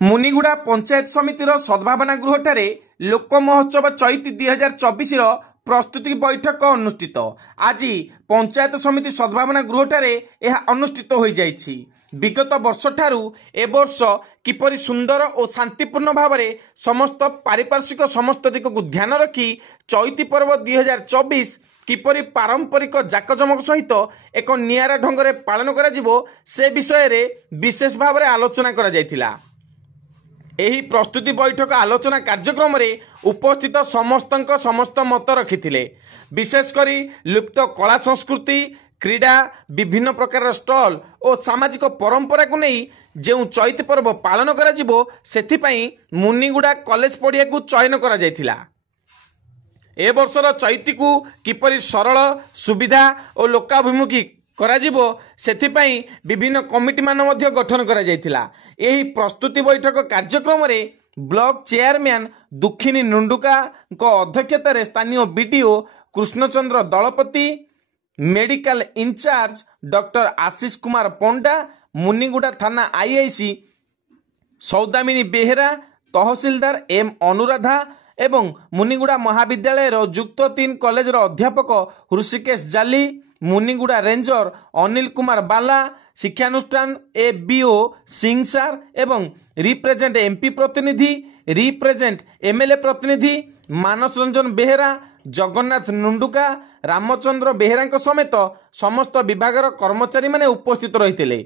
मुनिगुड़ा पंचायत समितिर सद्भावना गृहठारे लोक महोत्सव चैती 2024 प्रस्तुति बैठक अनुष्ठित। आज पंचायत समिति सद्भावना गृहठारे यह अनुष्ठित हो जाइछि। विगत वर्ष ठारू ए वर्ष किपरि सुंदर और शांतिपूर्ण भाव में समस्त पारिपार्श्विक समस्त दिक को ध्यान रखी चैती पर्व 2024 किपरि पारंपरिक जाकजमक सहित एक नियारा ढंग पालन करा जिवो से विषय रे विशेष भाव में आलोचना करा जायतिला। एही प्रस्तुति बैठक आलोचना कार्यक्रम रे उपस्थित समस्त मत रखिथिले। विशेषकर लुप्त कला संस्कृति क्रीड़ा विभिन्न प्रकार स्टॉल और सामाजिक परंपरा को नहीं जो चैती पर्व पालन करा जिवो सेथिपई मुनिगुड़ा कॉलेज पड़िया को चयन करा जायतिला। ए वर्षर चैती को किपरि सरल सुविधा और लोकाभिमुखी कराजिबो सेथिपई विभिन्न कमिटी मान मध्य गठन करा जायतिला। एही प्रस्तुति बैठक कार्यक्रम रे ब्लॉक चेयरमैन दुखिनी नुंडुका को अध्यक्षता रे स्थानीय BDO Krishnachandra दलपति, medical in charge doctor Ashish Kumar पंडा, मुनिगुड़ा थाना आईआईसी सौदामिनी बेहेरा, तहसीलदार एम अनुराधा एवं मुनिगुड़ा महाविद्यालय युक्त 3 कॉलेज अध्यापक ऋषिकेश जाली, मुनिगुड़ा रेंजर अनिल कुमार बाला, शिक्षानुष्ठान एबीओ सिंह सार एवं रिप्रेजेंट एमपी प्रतिनिधि, रिप्रेजेंट एमएलए प्रतिनिधि मानस रंजन बेहेरा, जगन्नाथ नुंडुका, रामचंद्र बेहेरा समेत समस्त विभागर कर्मचारी माने उपस्थित रहिथिले।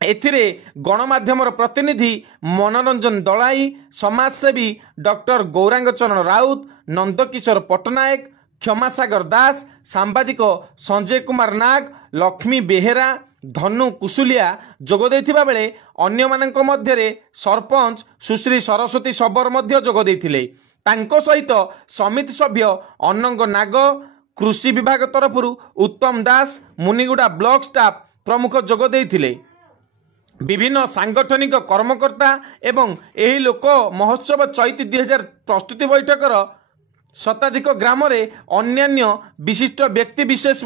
एथिरे गणमाध्यम प्रतिनिधि मनोरंजन दलाई, समाजसेवी डॉक्टर गौरांग चरण राउत, नंदकिशोर पट्टनायक, क्षमासागर दास, सांबादिक संजय कुमार नाग, लक्ष्मी बेहेरा, धनु कुशुलिया जोग देथिबा बेले अन्य मानक मध्यरे सरपंच सुश्री सरस्वती सबर मध्य जोग देथिले। तांको सहित समिति सभ्य अनंग नाग, कृषि विभाग तरफरु उत्तम दास, मुनिगुड़ा ब्लॉक स्टाफ प्रमुख जोग देथिले। विभिन्न सांगठनिक कर्मकर्ता एवं एही लोक महोत्सव चैती 2000 प्रस्तुति बैठकर शताधिक ग्राम रे अन्यान्य विशिष्ट व्यक्ति विशेष